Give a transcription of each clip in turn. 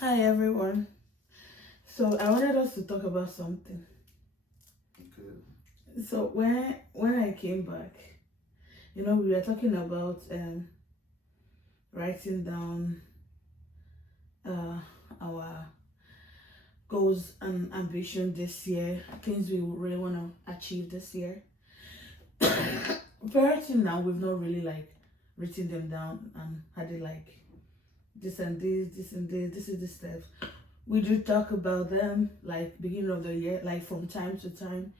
Hi everyone. So I wanted us to talk about something. Okay. So when I came back, we were talking about writing down uh our goals and ambition this year, things we really want to achieve this year. Prior to now, we've not really like written them down and had it like this and this is the steps. We do talk about them like beginning of the year, like from time to time.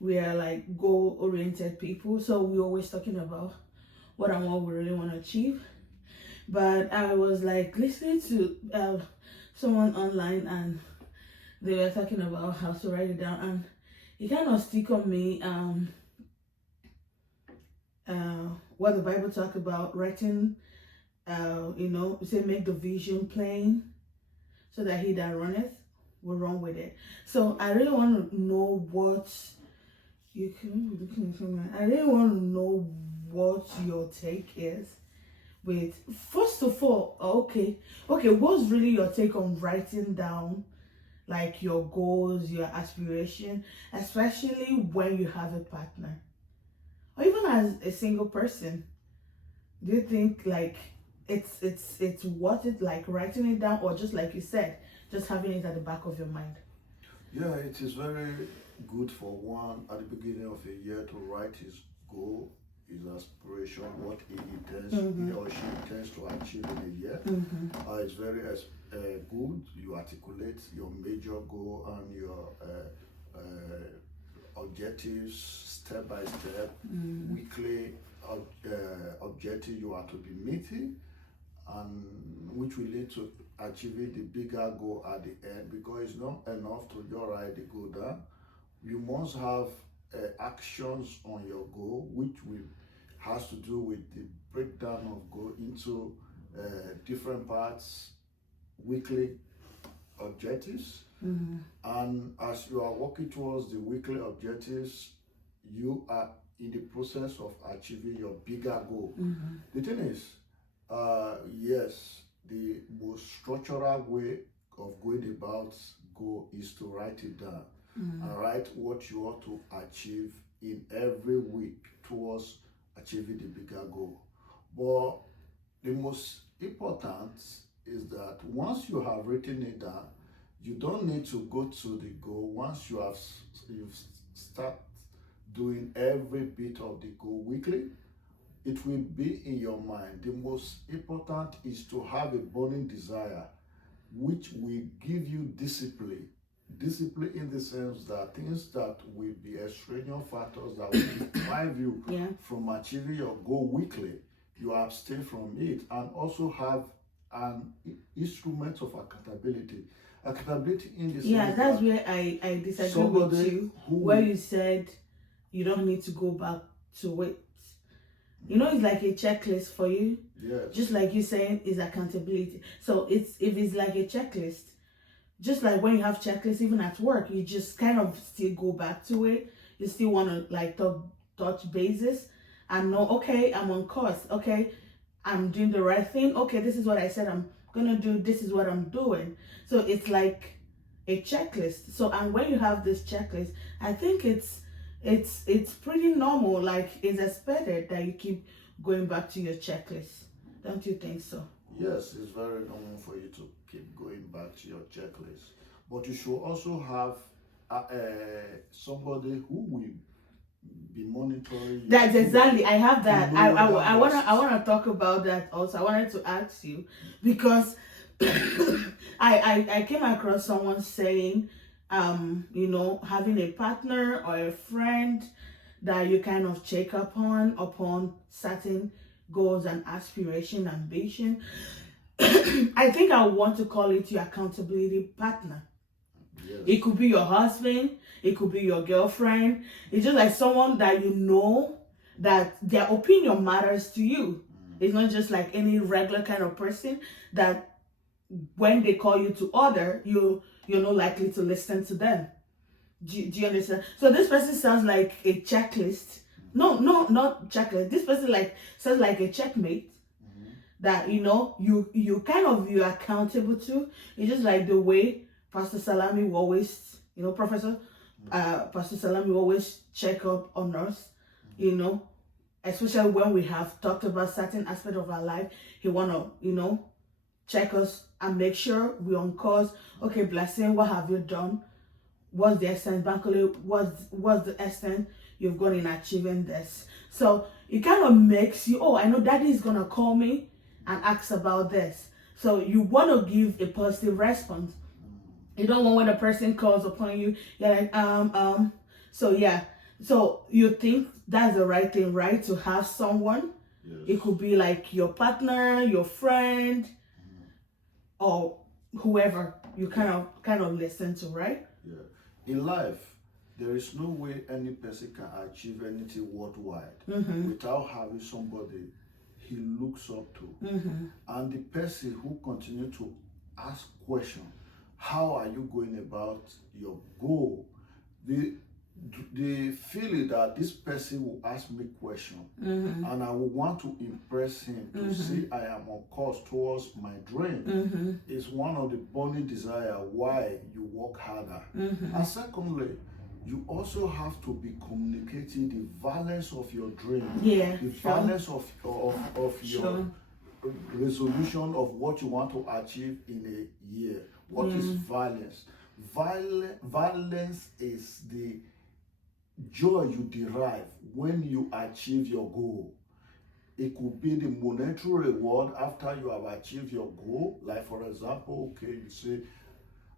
We are like goal oriented people, so we're always talking about what and what we really want to achieve. But I was like listening to someone online, and they were talking about how to write it down, and it kind of stick on me. What the Bible talk about writing. Say make the vision plain, so that he that runneth will run with it. So I really want to know what you can be looking at somewhere. I really want to know what your take is with, first of all, okay, what's really your take on writing down like your goals, your aspiration, especially when you have a partner or even as a single person? Do you think like it's worth it, like writing it down, or just like you said, just having it at the back of your mind? Yeah, it is very good for one at the beginning of a year to write his goal, his aspiration, what he or she intends to achieve in a year. It's very good. You articulate your major goal and your objectives step by step, weekly objective you are to be meeting, and which will lead to achieving the bigger goal at the end, because it's not enough to just write the goal down. You must have actions on your goal, which will has to do with the breakdown of goal into different parts, weekly objectives. And as you are working towards the weekly objectives, you are in the process of achieving your bigger goal. The thing is, yes, the most structural way of going about goal is to write it down and write what you want to achieve in every week towards achieving the bigger goal. But the most important is that once you have written it down, you don't need to go to the goal. Once you've start doing every bit of the goal weekly, it will be in your mind. The most important is to have a burning desire, which will give you discipline. Discipline in the sense that things that will be extraneous factors that will deprive you from achieving your goal weekly, you abstain from it, and also have an instrument of accountability. Accountability in the sense That's that where I disagree with you, where you said you don't need to go back to it. It's like a checklist for you. Yes. Just like you saying is accountability. So if it's like a checklist, just like when you have checklists even at work, you just kind of still go back to it. You still want to like touch bases and know, okay, I'm on course. Okay, I'm doing the right thing. Okay, this is what I said I'm gonna do. This is what I'm doing. So it's like a checklist. So, and when you have this checklist, I think it's pretty normal. Like it's expected that you keep going back to your checklist. Don't you think so? Yes, it's very normal for you to keep going back to your checklist, but you should also have somebody who will be monitoring you. That's exactly. I have that. I wanna talk about that also. I wanted to ask you because I came across someone saying, having a partner or a friend that you kind of check upon certain goals and aspiration, ambition. I think I want to call it your accountability partner. Yes. It could be your husband, it could be your girlfriend. It's just like someone that you know that their opinion matters to you. It's not just like any regular kind of person that when they call you to order, you're not likely to listen to them. Do you understand? So this person sounds like a checklist. No, not checklist. This person like sounds like a checkmate that you kind of you're accountable to. It's just like the way Pastor Salami will always, Professor Pastor Salami will always check up on us, especially when we have talked about certain aspect of our life. He wanna, check us and make sure we're on course. Okay, Blessing, what have you done? What's the extent? Bankole, what's the extent you've gone in achieving this? So it kind of makes you, I know Daddy is gonna call me and ask about this. So you want to give a positive response. You don't want when a person calls upon you, you're like, So yeah. So you think that's the right thing, right? To have someone. Yes. It could be like your partner, your friend, or whoever you kind of listen to, right? Yeah. In life, there is no way any person can achieve anything worldwide without having somebody he looks up to. And the person who continue to ask questions, how are you going about your goal? The feeling that this person will ask me questions and I will want to impress him to see I am on course towards my dream is one of the burning desire why you work harder. And secondly, you also have to be communicating the violence of your dream, the violence of your resolution of what you want to achieve in a year. What is violence? Violence is the joy you derive when you achieve your goal. It could be the monetary reward after you have achieved your goal. Like for example, okay, you say,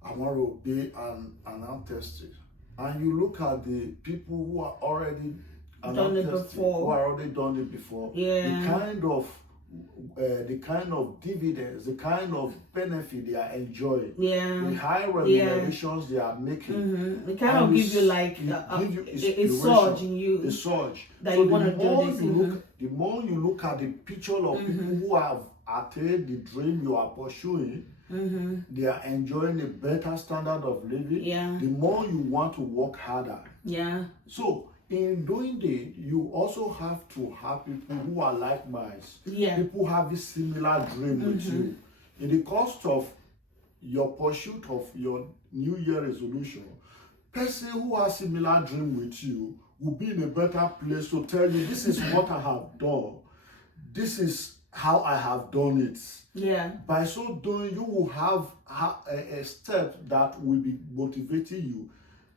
I want to be an ancestor. And you look at the people who are already done it before. The kind of dividends, the kind of benefit they are enjoying, the high remunerations they are making. It kind of gives you like a surge in you. A surge. That so you want to do this. The more you look at the picture of people who have attained the dream you are pursuing, they are enjoying a better standard of living. The more you want to work harder. So in doing that, you also have to have people who are like minds. People have a similar dream with you. In the course of your pursuit of your New Year resolution, person who has similar dream with you will be in a better place to tell you, this is what I have done. This is how I have done it. By so doing, you will have a step that will be motivating you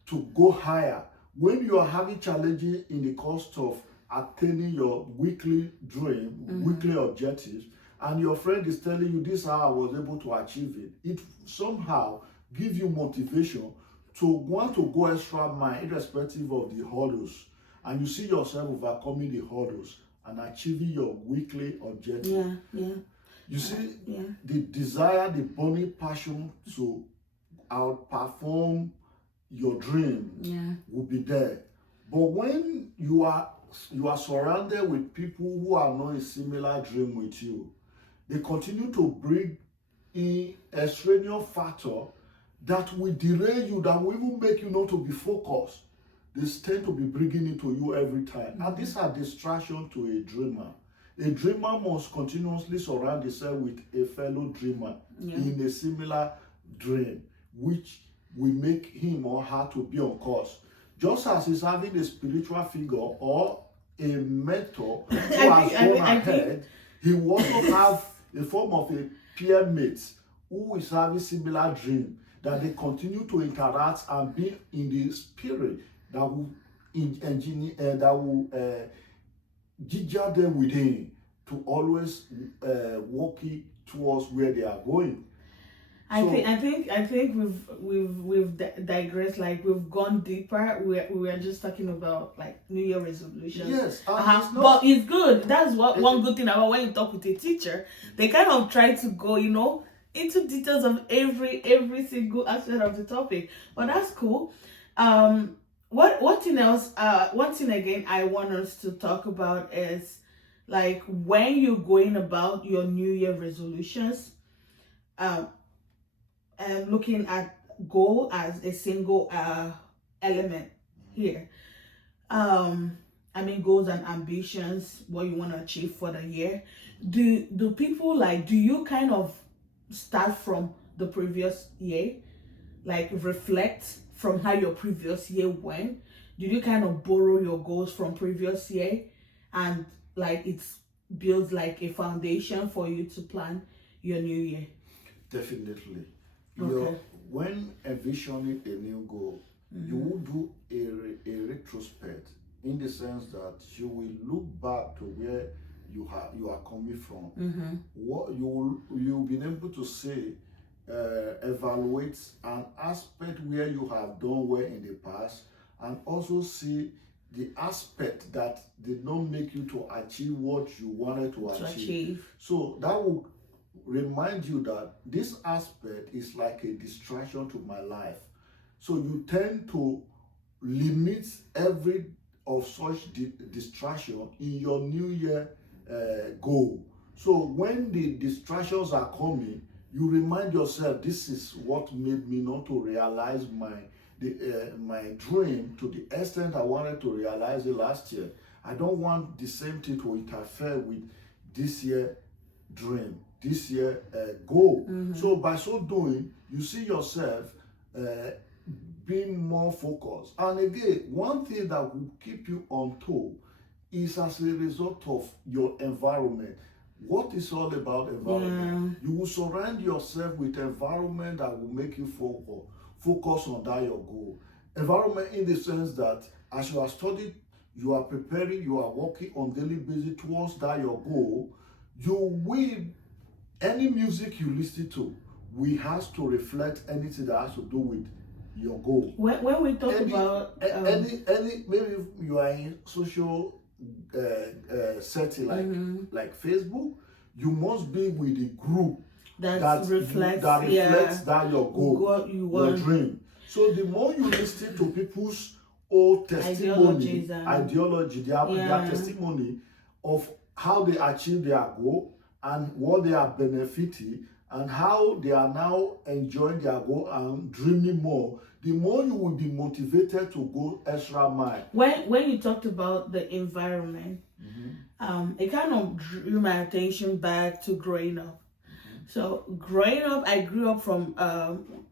to go higher. When you are having challenges in the course of attaining your weekly dream, weekly objectives, and your friend is telling you this is how I was able to achieve it, it somehow gives you motivation to want to go extra mile irrespective of the hurdles. And you see yourself overcoming the hurdles and achieving your weekly objective. You see, the desire, the burning passion to outperform your dream will be there. But when you are surrounded with people who are not a similar dream with you, they continue to bring in extraneous factor that will derail you, that will even make you not to be focused. They tend to be bringing it to you every time. And these are distractions to a dreamer. A dreamer must continuously surround himself with a fellow dreamer in a similar dream, which will make him or her to be on course. Just as he's having a spiritual figure or a mentor who has gone ahead, he will also have a form of a peer mate who is having similar dream, that they continue to interact and be in the spirit that will ginger them within to always walking towards where they are going. I think we've digressed. Like we've gone deeper. We are just talking about like New Year resolutions. Yes, but it's good. That's one good thing about when you talk with a teacher. They kind of try to go, into details of every single aspect of the topic. But that's cool. One thing else? One thing again I want us to talk about is like when you're going about your New Year resolutions. Looking at goal as a single element here. Goals and ambitions, what you want to achieve for the year. do people like, do you kind of start from the previous year, like reflect from how your previous year went? Did you kind of borrow your goals from previous year, and like it's builds like a foundation for you to plan your new year? Definitely. Okay. When envisioning a new goal, you will do a retrospect, in the sense that you will look back to where you are coming from. What you'll be able to say, evaluate an aspect where you have done well in the past, and also see the aspect that did not make you to achieve what you wanted to achieve. So that will remind you that this aspect is like a distraction to my life. So you tend to limit every of such distraction in your new year goal. So when the distractions are coming, you remind yourself, this is what made me not to realize my dream to the extent I wanted to realize it last year. I don't want the same thing to interfere with this year dream, this year goal. So by so doing, you see yourself being more focused. And again, one thing that will keep you on top is as a result of your environment. What is all about environment? You will surround yourself with environment that will make you focus on that your goal. Environment in the sense that as you are studying, you are preparing, you are working on daily basis towards that your goal. You will, any music you listen to, we has to reflect anything that has to do with your goal. When we talk about any maybe you are in social setting like Facebook, you must be with the group that reflects that your goal, your dream. So the more you listen to people's old testimony, ideology, their testimony of how they achieve their goal and what they are benefiting and how they are now enjoying their goal and dreaming more, the more you will be motivated to go extra mile. When you talked about the environment, it kind of drew my attention back to growing up. So growing up, I grew up from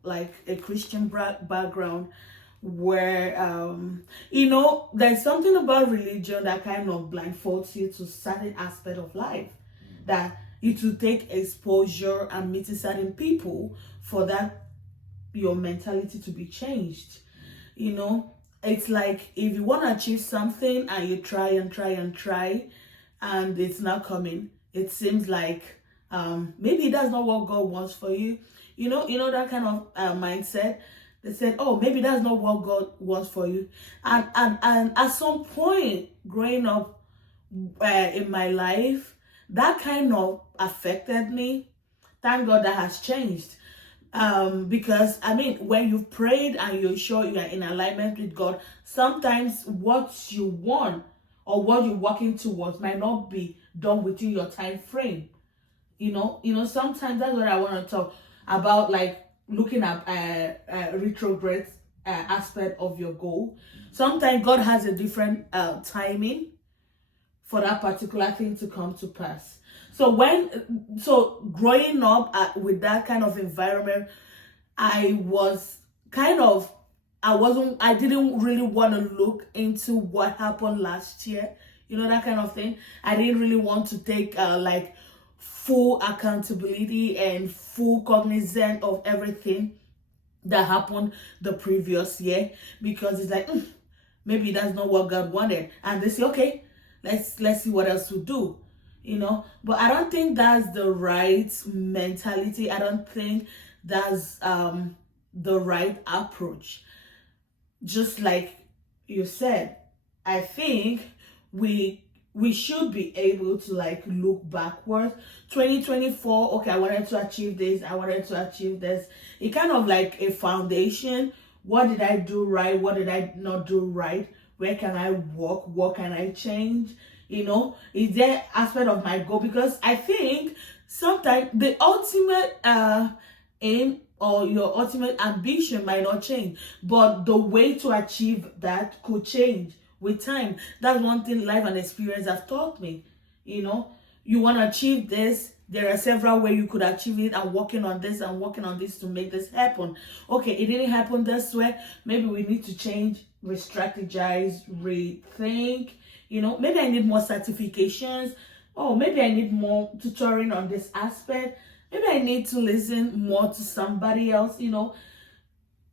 like a Christian background, where there's something about religion that kind of blindfolds you to certain aspect of life, that you to take exposure and meeting certain people for that your mentality to be changed. It's like if you want to achieve something and you try and it's not coming, it seems like maybe that's not what God wants for you. That kind of mindset. They said, oh, maybe that's not what God wants for you. And at some point growing up in my life, that kind of affected me. Thank God that has changed. Because when you've prayed and you're sure you are in alignment with God, sometimes what you want or what you're working towards might not be done within your time frame. Sometimes that's what I want to talk about, like looking at retrograde aspect of your goal. Sometimes God has a different timing for that particular thing to come to pass. So growing up with that kind of environment, I didn't really want to look into what happened last year, that kind of thing. I didn't really want to take like full accountability and full cognizance of everything that happened the previous year, because it's like maybe that's not what God wanted, and they say, okay, let's see what else to do, but I don't think that's the right mentality. I don't think that's the right approach. Just like you said, I think we should be able to like look backwards. 2024, okay, I wanted to achieve this, it kind of like a foundation. What did I do right? What did I not do right? Where can I work? What can I change? Is there aspect of my goal? Because I think sometimes the ultimate aim or your ultimate ambition might not change, but the way to achieve that could change with time. That's one thing life and experience have taught me. You you want to achieve this, there are several ways you could achieve it, and working on this and working on this to make this happen. Okay, it didn't happen this way. Maybe we need to change, re-strategize, rethink. You know, maybe I need more certifications. Oh, maybe I need more tutoring on this aspect. Maybe I need to listen more to somebody else, you know.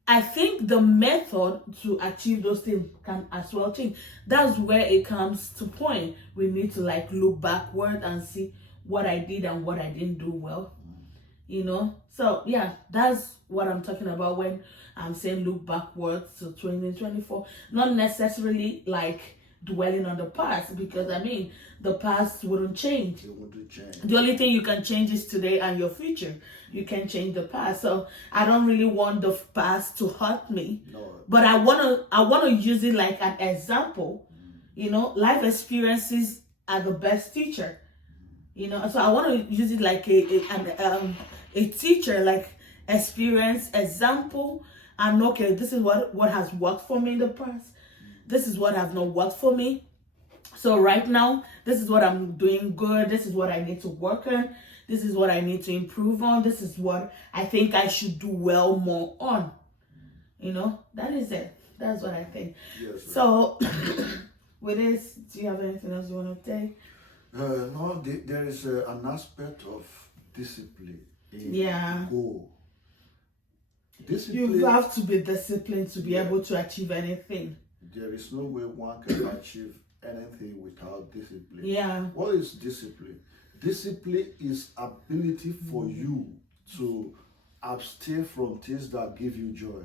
I think the method to achieve those things can as well change. That's where it comes to point. We need to like look backward and see what I did and what I didn't do well, you know. So yeah, that's what I'm talking about when I'm saying look backwards to 2024. Not necessarily like dwelling on the past, because I mean the past wouldn't change. It wouldn't change. The only thing you can change is today and your future. You can't change the past. So I don't really want the past to hurt me. No. But I wanna use it like an example. You know, life experiences are the best teacher. You know, so I want to use it like a teacher, like experience, example, and okay, this is what has worked for me in the past. This is what has not worked for me. So right now, this is what I'm doing good. This is what I need to work on. This is what I need to improve on. This is what I think I should do well more on. You know, that is it. That's what I think. Yes, so with this, do you have anything else you want to say? No, there is an aspect of discipline in goal. Discipline. You have to be disciplined to be able to achieve anything. There is no way one can achieve anything without discipline. Yeah. What is discipline? Discipline is ability for you to abstain from things that give you joy.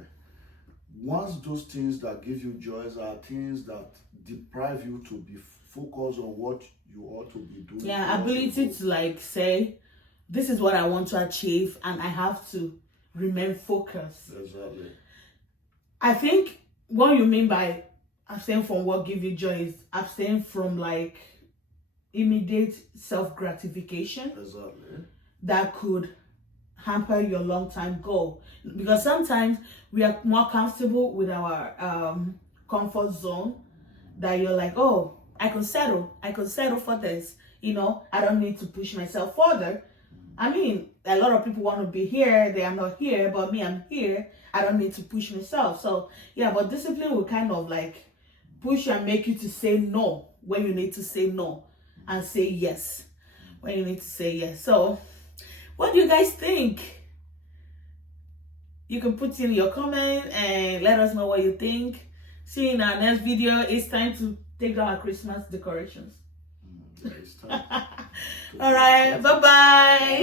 Once those things that give you joy are things that deprive you to be focused on what you ought to be doing. Yeah, ability to like say, this is what I want to achieve, and I have to remain focused. Exactly. I think what you mean by abstain from what gives you joy is abstain from like immediate self-gratification. Exactly. That could hamper your long-term goal, because sometimes we are more comfortable with our comfort zone, that you're like, oh, I could settle for this, you know, I don't need to push myself further. I mean, a lot of people want to be here, they are not here, but me, I'm here, I don't need to push myself. So yeah, but discipline will kind of like push you and make you to say no when you need to say no, and say yes when you need to say yes. So what do you guys think? You can put in your comment and let us know what you think. See you in our next video. It's time to take down our Christmas decorations. It's time. All right, bye-bye.